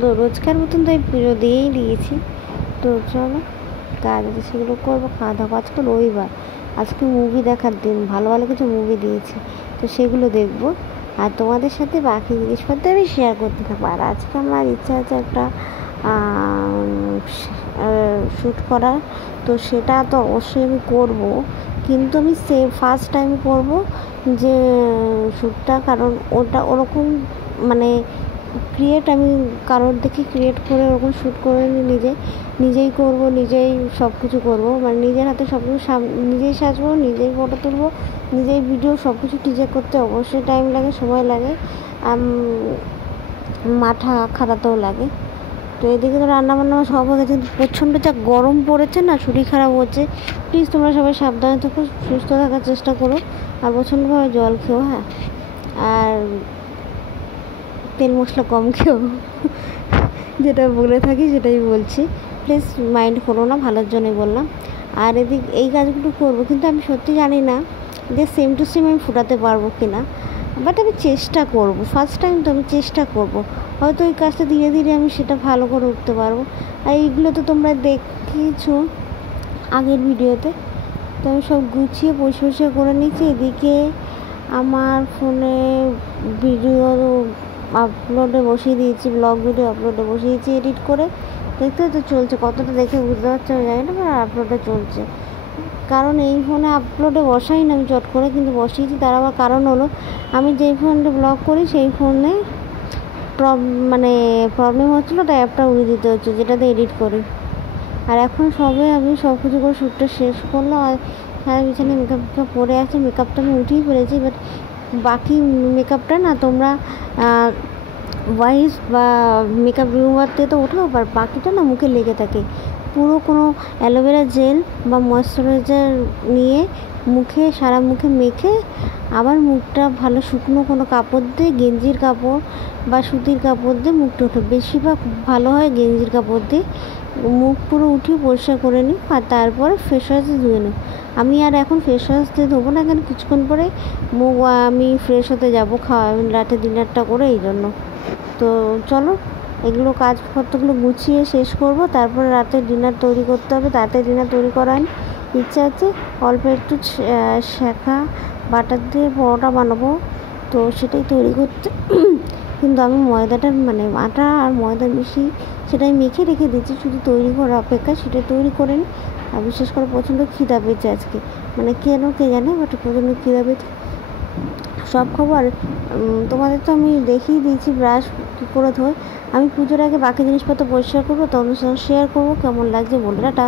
তো রোজকার মতন তো এই পুজো দিয়েই দিয়েছি। তো চলো কাজ আছে সেগুলো করবো, খাওয়া দাওয়া। আজকে রবিবার, আজকে মুভি দেখার দিন, ভালো ভালো কিছু মুভি দিয়েছি, তো সেগুলো দেখবো। আর তোমাদের সাথে বাকি জিনিসপত্র আমি শেয়ার করতে থাকবো। আর আজকে আমার ইচ্ছা আছে একটা শ্যুট করার, তো সেটা তো অবশ্যই আমি করবো। কিন্তু আমি ফার্স্ট টাইম করবো যে শ্যুটটা, কারণ ওটা ওরকম মানে আমি কারোর দেখে ক্রিয়েট করে ওরকম শ্যুট করে নিজেই করব, নিজেই সব কিছু করবো, মানে নিজের হাতে সব কিছু নিজেই সাজবো, নিজেই ফটো তুলবো, নিজেই ভিডিও সব কিছু টিজে করতে অবশ্যই টাইম লাগে, সময় লাগে, মাথা খাটাতেও লাগে। তো এদিকে তো রান্নাবান্না সব হয়ে গেছে, কিন্তু প্রচণ্ড যা গরম পড়েছে না, শরীর খারাপ হচ্ছে। প্লিজ তোমরা সবাই সাবধানে থাকো, সুস্থ থাকার চেষ্টা করো, আর প্রচণ্ডভাবে জল খেও, হ্যাঁ, আর তেল মশলা কম খেও। যেটা বলে থাকি সেটাই বলছি, প্লিজ মাইন্ড করো না, ভালোর জন্যই বললাম। আর এই কাজগুলো করবো, কিন্তু আমি সত্যি জানি না যে সেম টু সেম আমি ফোটাতে পারবো কি না, বাট আমি চেষ্টা করবো। ফার্স্ট টাইম তো আমি চেষ্টা করবো, হয়তো এই কাজটা ধীরে ধীরে আমি সেটা ভালো করে উঠতে পারবো। আর এইগুলো তো তোমরা দেখিয়েছো আগের ভিডিওতে। তো আমি সব গুছিয়ে পরিষ্কার করে নিচ্ছি। এদিকে আমার ফোনে ভিডিও আপলোডে বসিয়ে দিয়েছি, ব্লগ ভিডিও আপলোডে বসিয়েছি এডিট করে। দেখতে তো চলছে, কতটা দেখে বুঝতে পারছি আমি জানি না, আপলোডে চলছে। কারণ এই ফোনে আপলোডে বসাই না আমি চট করে, কিন্তু বসিয়েছি। তার আবার কারণ হলো, আমি যেই ফোনটা ব্লগ করি সেই ফোনে মানে প্রবলেম হচ্ছিলো, তাই অ্যাপটা উড়িয়ে দিতে হচ্ছে, যেটাতে এডিট করি। আর এখন আমি সব কিছু করে শ্যুটটা শেষ করলাম। আর সারা বিছানে মেকআপটা পরে আছে, মেকআপটা আমি উঠেই ফেলেছি, বাট বাকি মেকআপটা না তোমরা ওয়াইস বা মেকআপ রিমুভার দিয়ে তো ওঠাও, আর বাকিটা না মুখে লেগে থাকে। পুরো কোনো অ্যালোভেরা জেল বা ময়েশ্চারাইজার নিয়ে সারা মুখে মেখে আবার মুখটা ভালো শুকনো কোনো কাপড় দিয়ে, গেঞ্জির কাপড় বা সুতির কাপড় দিয়ে মুখটা ওঠো। বেশিরভাগ ভালো হয় গেঞ্জির কাপড় দিয়ে মুখ পুরো উঠিয়ে পরিষ্কার করে নিই, আর তারপরে ফেস ওয়াশ দিয়ে ধুয়ে নিই। আমি আর এখন ফেস ওয়াশ দিয়ে ধোবো না, কেন কিছুক্ষণ পরে আমি ফ্রেশ হতে যাবো, রাতে ডিনারটা করে, এই জন্য। তো চলো এগুলো কাজপত্রগুলো গুছিয়ে শেষ করব, তারপরে রাতে ডিনার তৈরি করতে হবে। তাড়াতাড়ি ডিনার তৈরি করার ইচ্ছা আছে। অল্প একটু শেখা বাটার দিয়ে পরোটা বানাবো, তো সেটাই তৈরি করতে। কিন্তু আমি ময়দাটা মানে আটা আর ময়দা মিশিয়ে সেটাই মেখে রেখে দিচ্ছি, শুধু তৈরি করার অপেক্ষা, সেটাই তৈরি করে নিই। আর বিশেষ করে প্রচণ্ড খিদা পেয়েছে আজকে, মানে কেন কে জানে, বাট প্রচণ্ড খিদা পেয়েছে। সব খবর তোমাদের তো আমি দেখিয়ে দিয়েছি ব্রাশ কী করে ধোয়। আমি পুজোর আগে বাকি জিনিসপত্র পরিষ্কার করবো, তোমাদের সঙ্গে শেয়ার করবো কেমন লাগছে বলে। টাটা।